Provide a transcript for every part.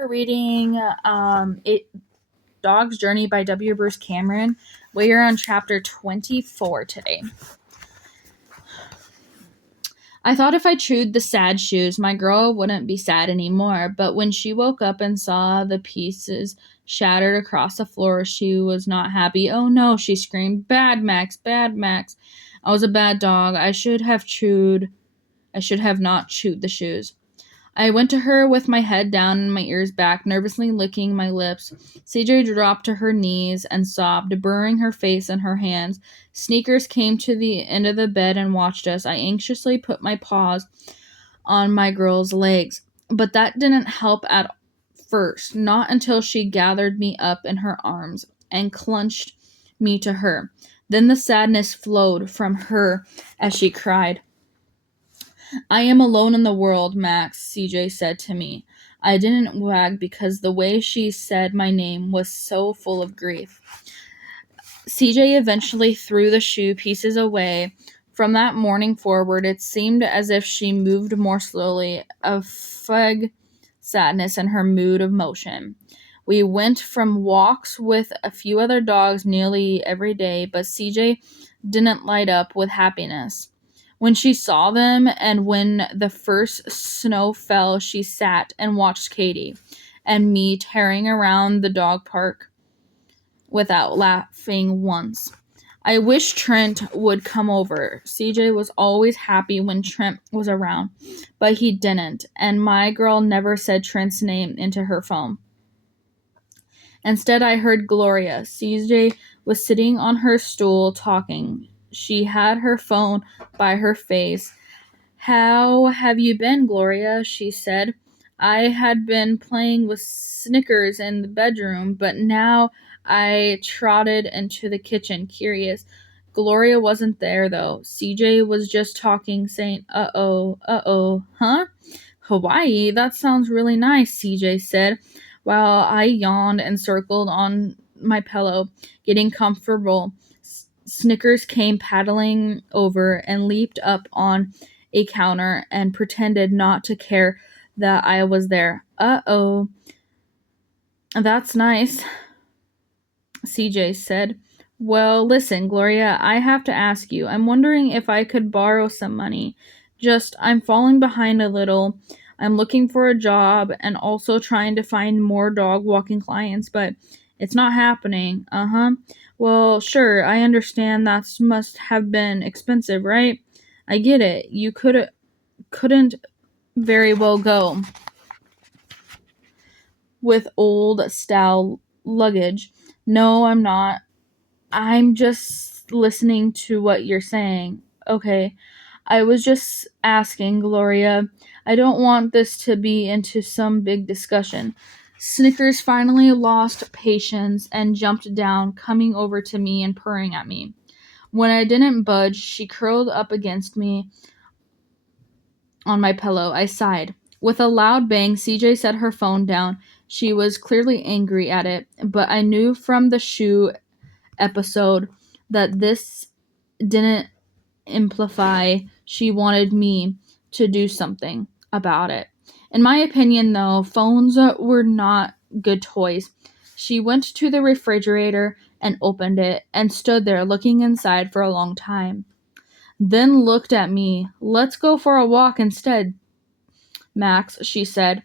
We're reading Dog's Journey by W. Bruce Cameron. We are on chapter 24 today. I thought if I chewed the sad shoes, my girl wouldn't be sad anymore, but when she woke up and saw the pieces shattered across the floor, she was not happy. "Oh no," she screamed. "Bad Max, bad Max. I was a bad dog. I should have not chewed the shoes." I went to her with my head down and my ears back, nervously licking my lips. CJ dropped to her knees and sobbed, burying her face in her hands. Sneakers came to the end of the bed and watched us. I anxiously put my paws on my girl's legs, but that didn't help at first, not until she gathered me up in her arms and clutched me to her. Then the sadness flowed from her as she cried. "I am alone in the world, Max," CJ said to me. I didn't wag because the way she said my name was so full of grief. CJ eventually threw the shoe pieces away. From that morning forward, it seemed as if she moved more slowly, a vague sadness in her mood of motion. We went from walks with a few other dogs nearly every day, but CJ didn't light up with happiness. When she saw them and when the first snow fell, she sat and watched Katie and me tearing around the dog park without laughing once. I wish Trent would come over. CJ was always happy when Trent was around, but he didn't, and my girl never said Trent's name into her phone. Instead, I heard Gloria. CJ was sitting on her stool talking. She had her phone by her face. "How have you been, Gloria?" she said. "I had been playing with Snickers in the bedroom, but now I trotted into the kitchen, curious." Gloria wasn't there, though. CJ was just talking, saying, uh-oh, huh? "Hawaii? That sounds really nice," CJ said, while I yawned and circled on my pillow, getting comfortable. Snickers came paddling over and leaped up on a counter and pretended not to care that I was there. "Uh-oh, that's nice," CJ said. "Well, listen, Gloria, I have to ask you. I'm wondering if I could borrow some money. I'm falling behind a little. I'm looking for a job and also trying to find more dog walking clients, but it's not happening." "Uh-huh. Well, sure, I understand that must have been expensive, right? I get it. You couldn't very well go with old style luggage." "No, I'm not. I'm just listening to what you're saying." "Okay. I was just asking, Gloria. I don't want this to be into some big discussion." Snickers finally lost patience and jumped down, coming over to me and purring at me. When I didn't budge, she curled up against me on my pillow. I sighed. With a loud bang, CJ set her phone down. She was clearly angry at it, but I knew from the shoe episode that this didn't imply she wanted me to do something about it. In my opinion, though, phones were not good toys. She went to the refrigerator and opened it and stood there looking inside for a long time. Then looked at me. "Let's go for a walk instead, Max," she said.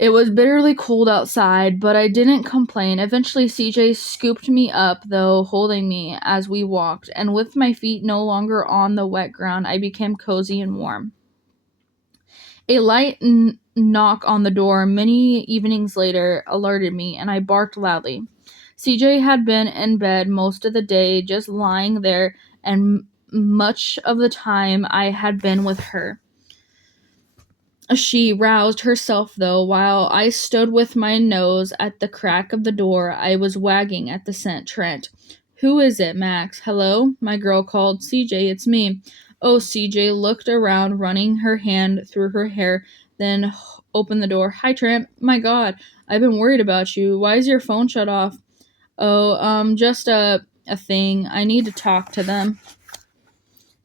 It was bitterly cold outside, but I didn't complain. Eventually, CJ scooped me up, though, holding me as we walked, and with my feet no longer on the wet ground, I became cozy and warm. A light knock on the door many evenings later alerted me, and I barked loudly. CJ had been in bed most of the day, just lying there, and much of the time I had been with her. She roused herself, though, while I stood with my nose at the crack of the door. I was wagging at the scent. "Trent." "Who is it, Max?" "Hello?" my girl called. "CJ, it's me." Oh, CJ looked around, running her hand through her hair, then opened the door. "Hi, Trent. My God, I've been worried about you. Why is your phone shut off?" "Oh, just a thing. I need to talk to them."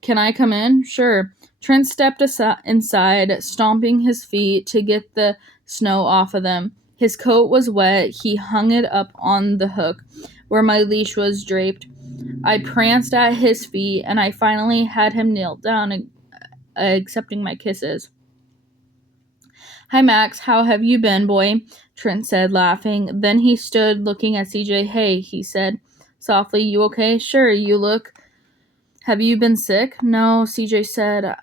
"Can I come in?" "Sure." Trent stepped inside, stomping his feet to get the snow off of them. His coat was wet. He hung it up on the hook where my leash was draped. I pranced at his feet, and I finally had him kneel down, accepting my kisses. "Hi, Max. How have you been, boy?" Trent said, laughing. Then he stood looking at CJ. "Hey," he said softly. "You okay?" "Sure, you look. Have you been sick?" "No," CJ said.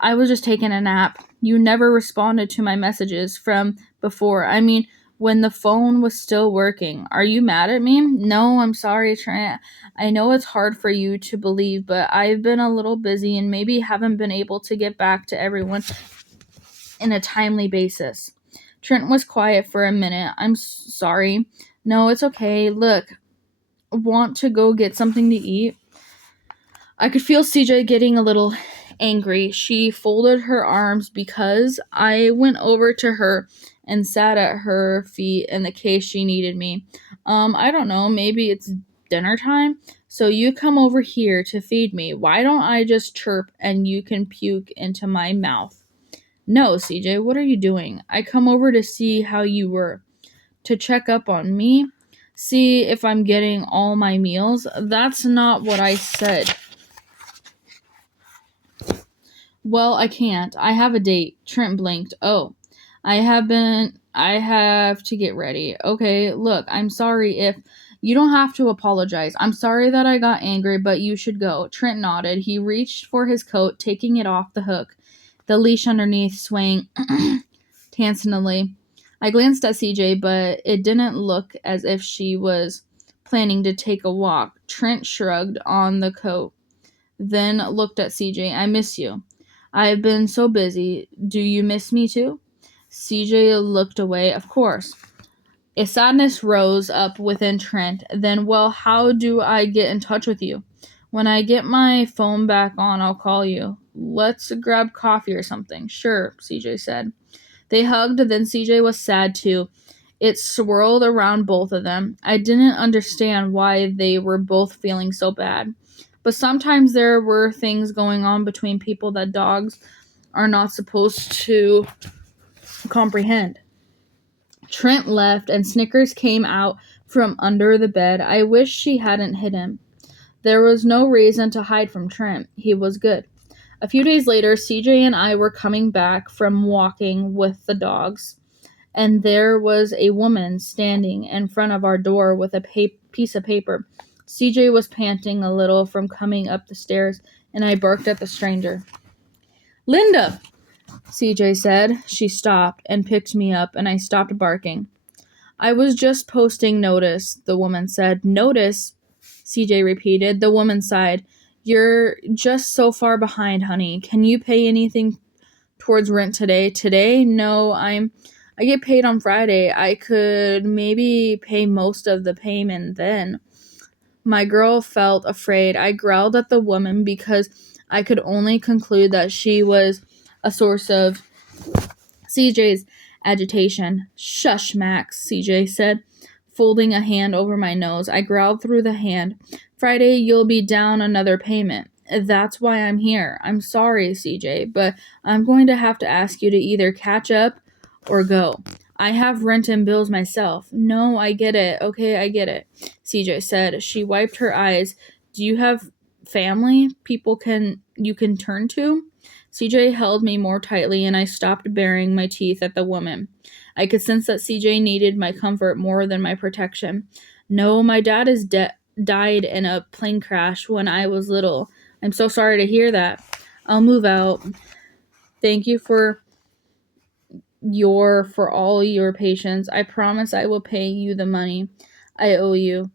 "I was just taking a nap. You never responded to my messages from before. I mean, when the phone was still working. Are you mad at me?" "No, I'm sorry, Trent. I know it's hard for you to believe, but I've been a little busy and maybe haven't been able to get back to everyone in a timely basis." Trent was quiet for a minute. "I'm sorry." "No, it's okay. Look, want to go get something to eat?" I could feel CJ getting a little angry. She folded her arms because I went over to her and sat at her feet in the case she needed me. I don't know, maybe it's dinner time? So you come over here to feed me. Why don't I just chirp and you can puke into my mouth?" "No, CJ, what are you doing?" "I come over to see how you were." "To check up on me? See if I'm getting all my meals?" "That's not what I said." "Well, I can't. I have a date." Trent blinked. "Oh, I have to get ready." "Okay, look, I'm sorry if you don't have to apologize. I'm sorry that I got angry, but you should go." Trent nodded. He reached for his coat, taking it off the hook, the leash underneath swaying tangentially. I glanced at CJ, but it didn't look as if she was planning to take a walk. Trent shrugged on the coat, then looked at CJ. "I miss you. I've been so busy. Do you miss me too?" CJ looked away. "Of course." A sadness rose up within Trent. "Then, well, how do I get in touch with you?" "When I get my phone back on, I'll call you." "Let's grab coffee or something." "Sure," CJ said. They hugged, then CJ was sad too. It swirled around both of them. I didn't understand why they were both feeling so bad. But sometimes there were things going on between people that dogs are not supposed to comprehend. Trent left, and Snickers came out from under the bed. I wish she hadn't hit him. There was no reason to hide from Trent. He was good. A few days later, CJ and I were coming back from walking with the dogs, and there was a woman standing in front of our door with a piece of paper. CJ was panting a little from coming up the stairs, and I barked at the stranger. "Linda!" CJ said. She stopped and picked me up, and I stopped barking. "I was just posting notice," the woman said. "Notice?" CJ repeated. The woman sighed. "You're just so far behind, honey. Can you pay anything towards rent today?" "Today? No, I get paid on Friday. I could maybe pay most of the payment then." My girl felt afraid. I growled at the woman because I could only conclude that she was a source of CJ's agitation. "Shush, Max," CJ said, folding a hand over my nose. I growled through the hand. "Friday, you'll be down another payment. That's why I'm here." "I'm sorry, CJ, but I'm going to have to ask you to either catch up or go. I have rent and bills myself." "No, I get it. Okay, I get it," CJ said. She wiped her eyes. "Do you have family? People you can turn to?" CJ held me more tightly, and I stopped baring my teeth at the woman. I could sense that CJ needed my comfort more than my protection. "No, my dad is died in a plane crash when I was little." "I'm so sorry to hear that." "I'll move out. Thank you for all your patience. I promise I will pay you the money I owe you.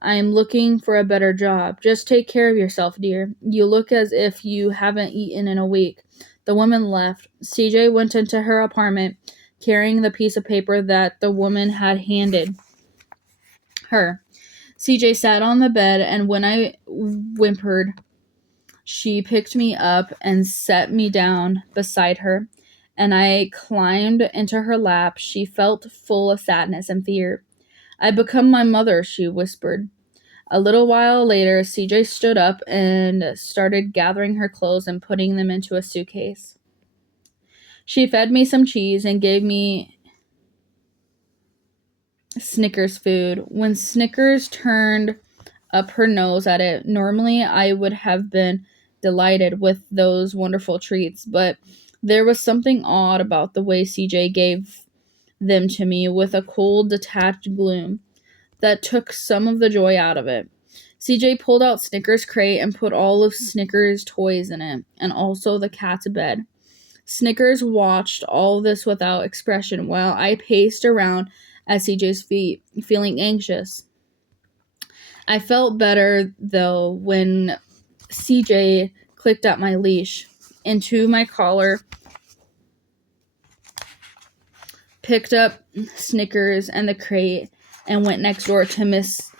I'm looking for a better job. Just take care of yourself, dear. You look as if you haven't eaten in a week." The woman left. CJ went into her apartment, carrying the piece of paper that the woman had handed her. CJ sat on the bed, and when I whimpered, she picked me up and set me down beside her, and I climbed into her lap. She felt full of sadness and fear. "I've become my mother," she whispered. A little while later, CJ stood up and started gathering her clothes and putting them into a suitcase. She fed me some cheese and gave me Snickers food. When Snickers turned up her nose at it, normally I would have been delighted with those wonderful treats, but there was something odd about the way CJ gave them to me with a cold, detached gloom that took some of the joy out of it. CJ pulled out Snickers' crate and put all of Snickers' toys in it, and also the cat's bed. Snickers watched all this without expression while I paced around at CJ's feet, feeling anxious. I felt better, though, when CJ clicked at my leash into my collar, picked up Snickers and the crate, and went next door to Miss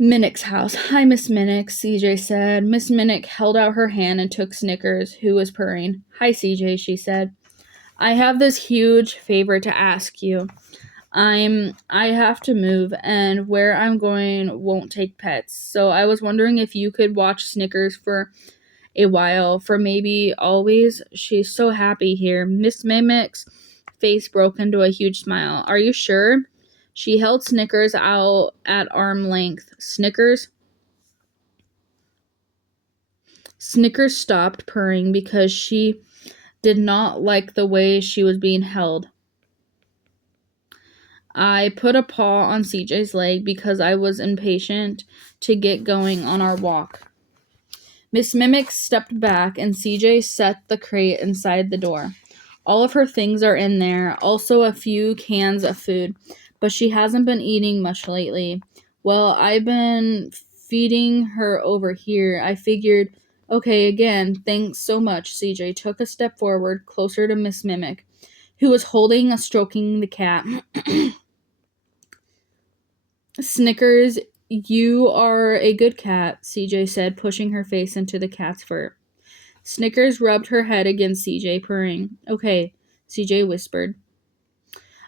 Minnick's house. "Hi, Miss Minnick," CJ said. Miss Minnick held out her hand and took Snickers, who was purring. "Hi, CJ," she said. "I have this huge favor to ask you. I have to move, and where I'm going won't take pets. So I was wondering if you could watch Snickers for a while, for maybe always. She's so happy here." Miss Mimick's face broke into a huge smile. "Are you sure?" She held Snickers out at arm length. Snickers stopped purring because she did not like the way she was being held. I put a paw on CJ's leg because I was impatient to get going on our walk. Miss Mimic stepped back and CJ set the crate inside the door. All of her things are in there, also a few cans of food, but she hasn't been eating much lately. Well, I've been feeding her over here. I figured, okay, again, thanks so much. CJ took a step forward, closer to Miss Mimic, who was holding and stroking the cat. "Snickers, you are a good cat," CJ said, pushing her face into the cat's fur. Snickers rubbed her head against CJ, purring. "Okay," CJ whispered.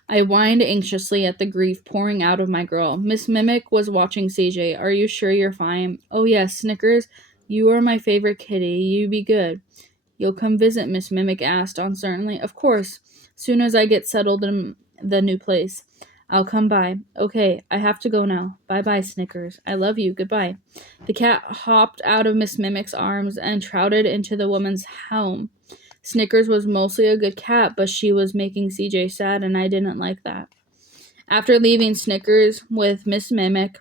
I whined anxiously at the grief pouring out of my girl. Miss Mimic was watching CJ. "Are you sure you're fine?" "Oh yes, Snickers, you are my favorite kitty. You be good." "You'll come visit?" Miss Mimic asked uncertainly. "Of course. Soon as I get settled in the new place. I'll come by." "Okay, I have to go now. Bye-bye, Snickers. I love you. Goodbye." The cat hopped out of Miss Mimic's arms and trotted into the woman's home. Snickers was mostly a good cat, but she was making CJ sad, and I didn't like that. After leaving Snickers with Miss Mimic,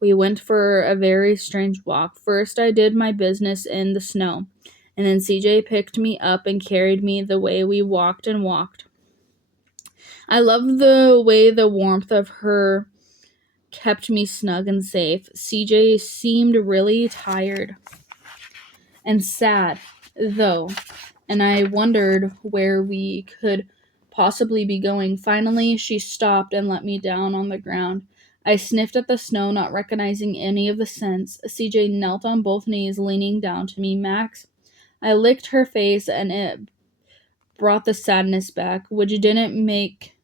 we went for a very strange walk. First, I did my business in the snow, and then CJ picked me up and carried me the way we walked and walked. I loved the way the warmth of her kept me snug and safe. CJ seemed really tired and sad, though, and I wondered where we could possibly be going. Finally, she stopped and let me down on the ground. I sniffed at the snow, not recognizing any of the scents. CJ knelt on both knees, leaning down to me. "Max," I licked her face, and it brought the sadness back, which didn't make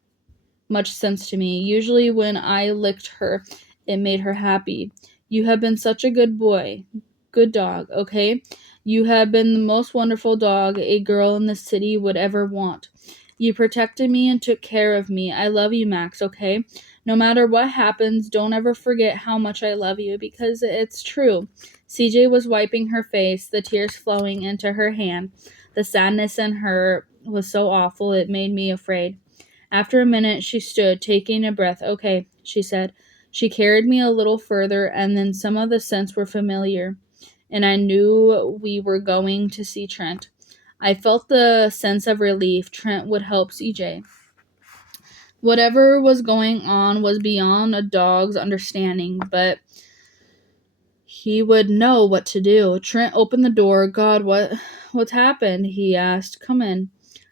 much sense to me. Usually, when I licked her, it made her happy. "You have been such a good boy. Good dog, okay? You have been the most wonderful dog a girl in the city would ever want. You protected me and took care of me. I love you, Max, okay? No matter what happens, don't ever forget how much I love you, because it's true." CJ was wiping her face, the tears flowing into her hand. The sadness in her was so awful it made me afraid. After a minute, she stood, taking a breath. "Okay," she said. She carried me a little further, and then some of the scents were familiar, and I knew we were going to see Trent. I felt the sense of relief. Trent would help CJ. Whatever was going on was beyond a dog's understanding, but he would know what to do. Trent opened the door. "God, what's happened?" he asked. "Come in."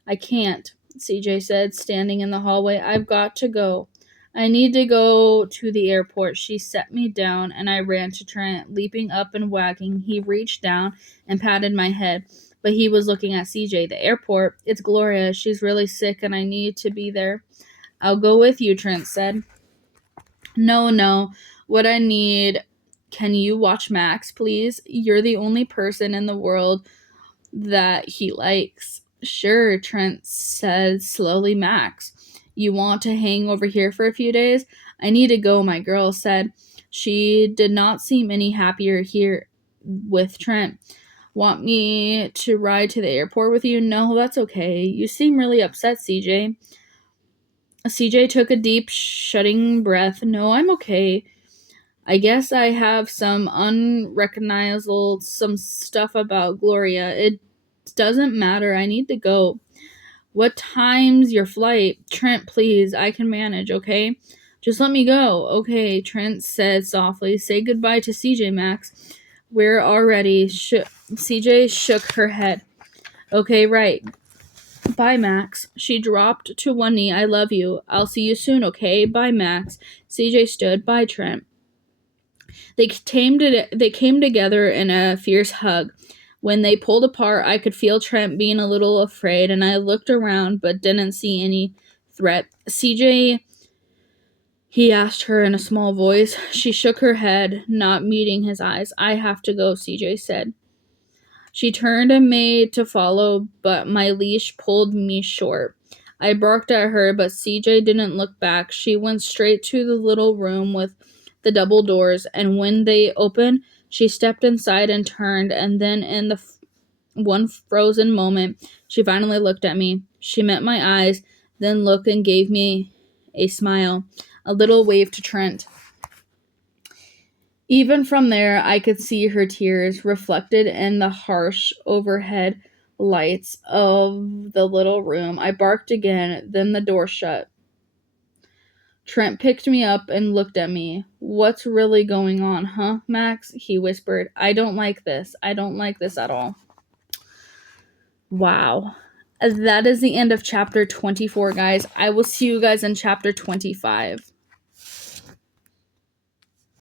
"I can't," CJ said, standing in the hallway. "I've got to go. I need to go to the airport." She set me down, and I ran to Trent, leaping up and wagging. He reached down and patted my head, but he was looking at CJ. "The airport? It's Gloria. She's really sick, and I need to be there." "I'll go with you," Trent said. No. What I need. Can you watch Max, please? You're the only person in the world that he likes." "Sure," Trent said slowly. "Max, You want to hang over here for a few days? I need to go, my girl said. She did not seem any happier here with Trent. Want me to ride to the airport with you? No, that's okay. You seem really upset, CJ. CJ took a deep, shutting breath. No, I'm okay. I guess I have some unrecognizable some stuff about Gloria. It doesn't matter. I need to go. What time's your flight? Trent, please. I can manage, okay? Just let me go. Okay, Trent said softly. Say goodbye to CJ, Max. We're already. CJ shook her head. Okay, right. Bye, Max. She dropped to one knee. I love you. I'll see you soon, okay? Bye, Max. CJ stood. Bye, Trent. They came together in a fierce hug. When they pulled apart, I could feel Trent being a little afraid, and I looked around but didn't see any threat. CJ, he asked her in a small voice. She shook her head, not meeting his eyes. I have to go, CJ said. She turned and made to follow, but my leash pulled me short. I barked at her, but CJ didn't look back. She went straight to the little room with the double doors, and when they opened, she stepped inside and turned, and then in the one frozen moment, she finally looked at me. She met my eyes, then looked and gave me a smile, a little wave to Trent. Even from there, I could see her tears reflected in the harsh overhead lights of the little room. I barked again, then the door shut. Trent picked me up and looked at me. What's really going on, huh, Max? He whispered. I don't like this. I don't like this at all. Wow. That is the end of chapter 24, guys. I will see you guys in chapter 25.